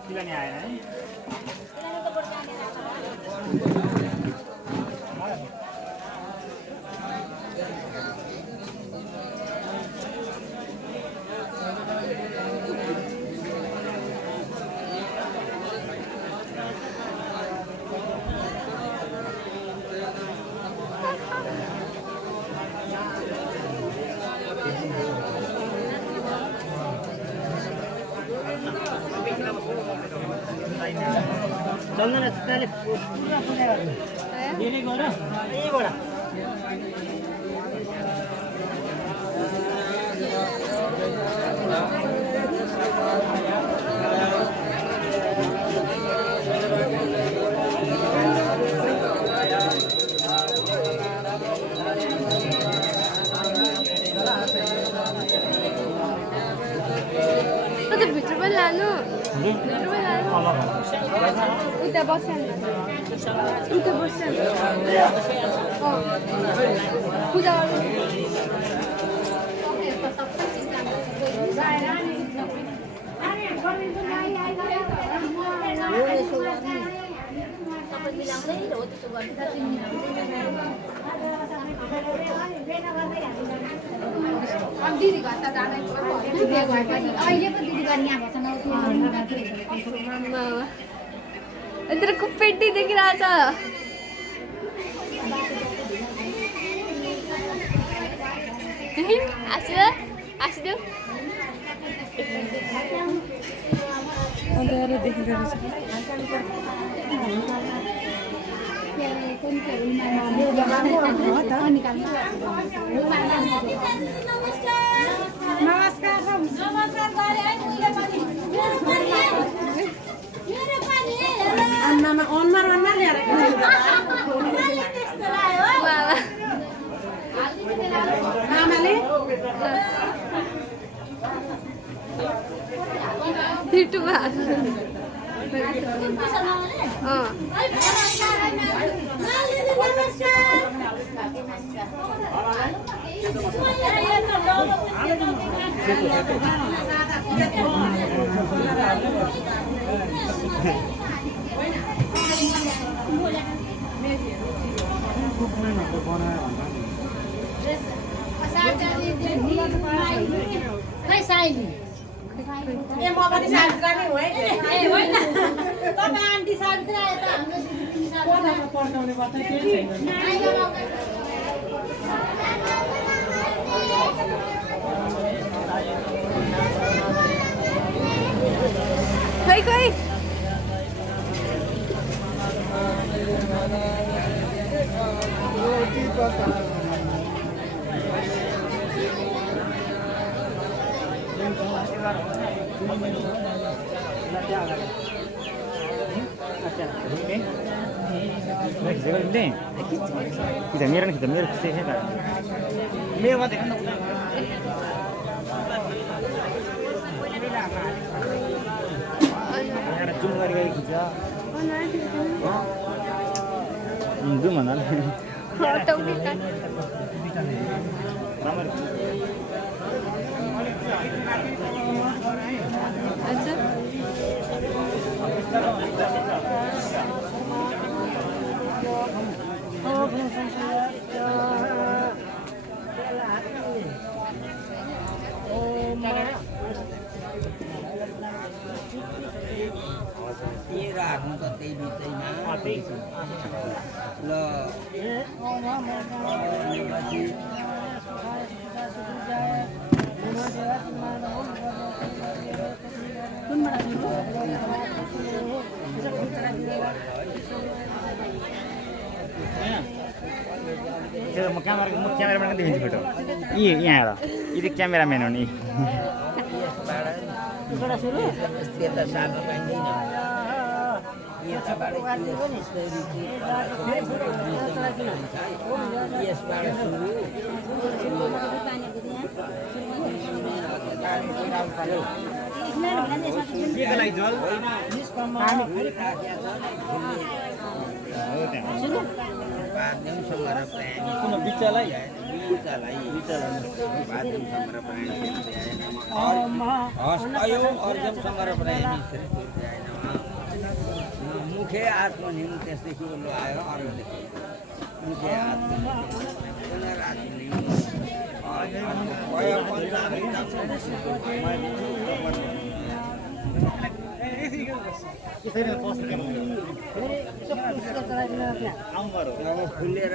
किलानी आएन है चल्नु न त्यसले पुरा पुरा गर्नु यही गएर यहीबाट भित्र पनि लानु उता बस्छ उता बस्छ पूजा दिदी घर त जाँदै अहिले पो दिदी घर यहाँ यत्रो पेटी देखिरहेछ आसिदेऊ ए म पनि सावित्रा नै हो है ए होइन तपाईं आन्टी सावित्रा आए त हाम्रो पढ्ने पर्छ केही छैन खै खै रोटी पका मेरो नि मेरो मेरो मात्रै जुम गरी गरी खिच्छ जुम भन्नाले राख्नु त त्यही बिचैमा ल म क्यामेराम्यान देखिन्छु फोटो यहाँ हेर यी चाहिँ क्यामेराम्यान हो नि त्यता सानो पाइँदैन यताबाट यसबाट मुखे हात पनि त्यसदेखि उसलो आयो अरूदेखि मुखे हात खुलेर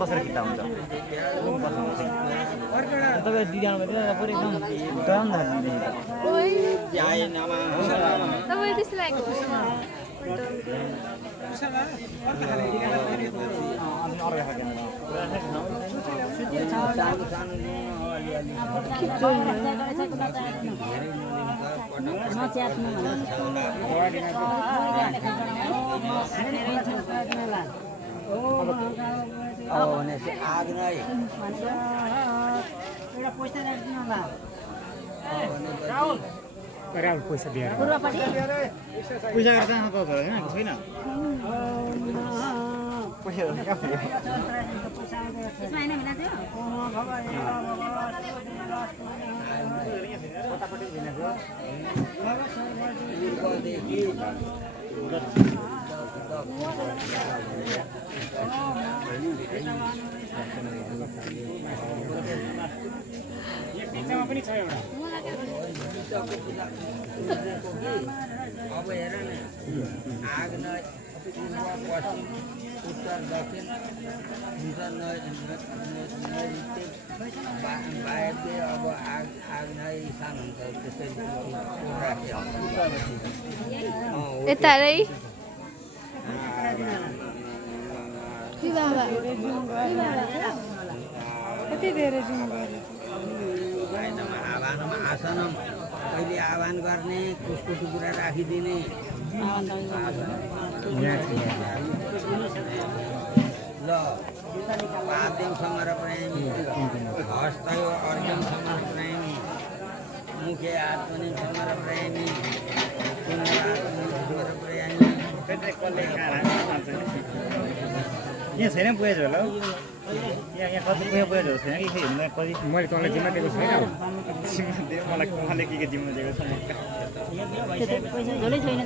बसेर खिच्दा हुन्छ तपाईँ दिदी पुरै एकदम टर्न तपाईँ त्यस्तो लागेको अब भनेपछि आग नै एउटा पैसा राख्दिनु होला पैसा दिएर पैसा जान त होइन छैन पनि छ एउटा अब हेर न आग नै पश्चिम उत्तर दक्षिण बाहेक अब आग नै सान हुन्छ त्यसरी यता रै कति धेरै आह्वानमा आसनम कहिले आह्वान गर्ने कसको कुरा राखिदिने ल पाद्यम समर प्रेमी हस्तयो अर्घ्यम समर प्रेमी मुखे हात पनि समर प्रेमी समर प्रेमी यहाँ छैन पुगेछ होला हौ यहाँ कति पुगेछ छैन कि खै हेर्नु कति मैले तँलाई जिम्मा दिएको छैन जिम्मा दियो मलाई उहाँले के जिम्मा दिएको छ झोलै छैन त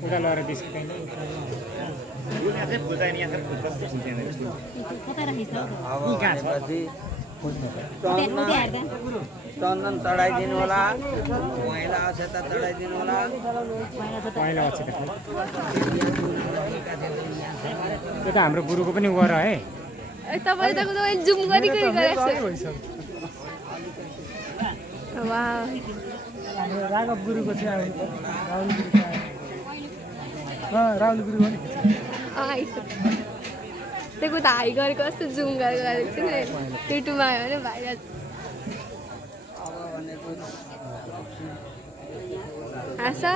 उता लगेर दिस यहाँ चाहिँ फुल्दैन यहाँ चाहिँ फुल्छ अब भनेपछि चन्दन चढाइदिनु होला मैला अक्षता चढाइदिनु होला पहिला अक्षता त्यो त हाम्रो गुरुको पनि गर है तपाईँ त जुम गरिकन गरेको राघव गुरुको चाहिँ राहुल गुरु हो नि त्यको त हाई गरेको जस्तो जुम गरेको छु नि युट्युबमा आयो भने भाइरल आशा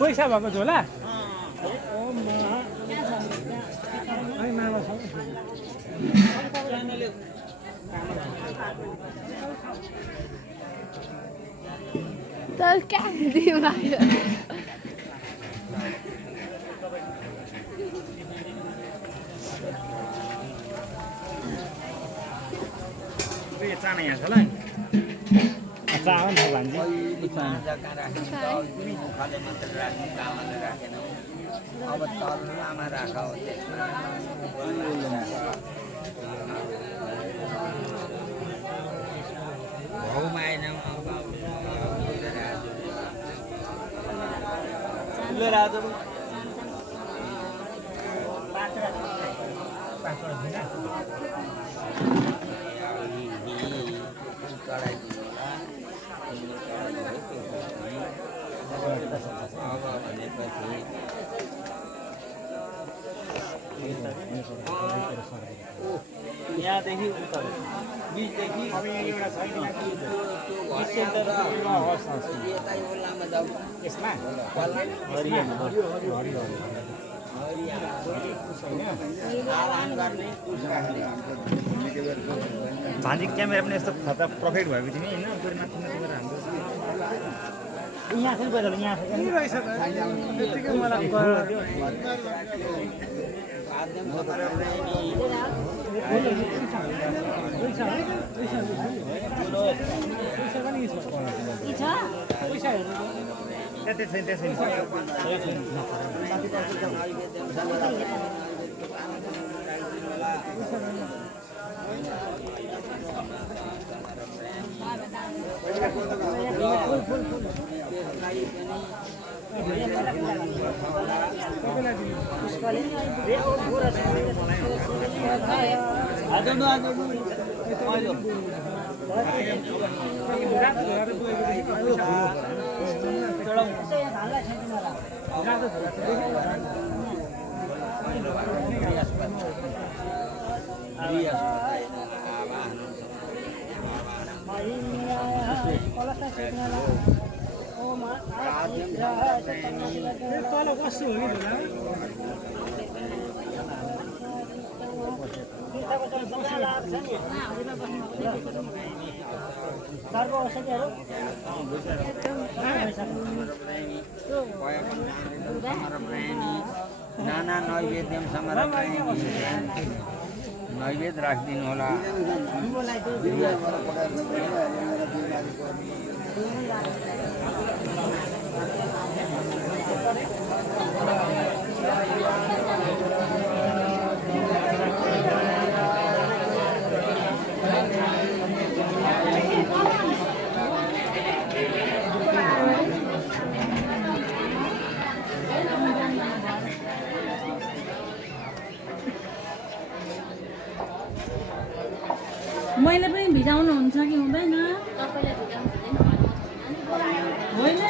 पैसा भएको झोला त क्या दियो भाइ चाना यहाँ छ ल चाना नि भान्जी अब तलमा राख भाउमा आएन चढाइदिनु होला यहाँदेखि उता बिचदेखि अब यहाँ एउटा छैन यतै ओल्लामा जाऊ यसमा आह्वान गर्ने भान्जी क्यामेरा पनि यस्तो खतरा प्रफेक्ट भएको थियो नि होइन पुरै माथि माथि गरेर हाम्रो यहाँ चाहिँ बजाउनु यहाँ त्यतै छैन नाना नैवेद्यम समर्पयामि नैवेद्य राखिदिनु होला मैले पनि भिजाउनु हुन्छ कि हुँदैन होइन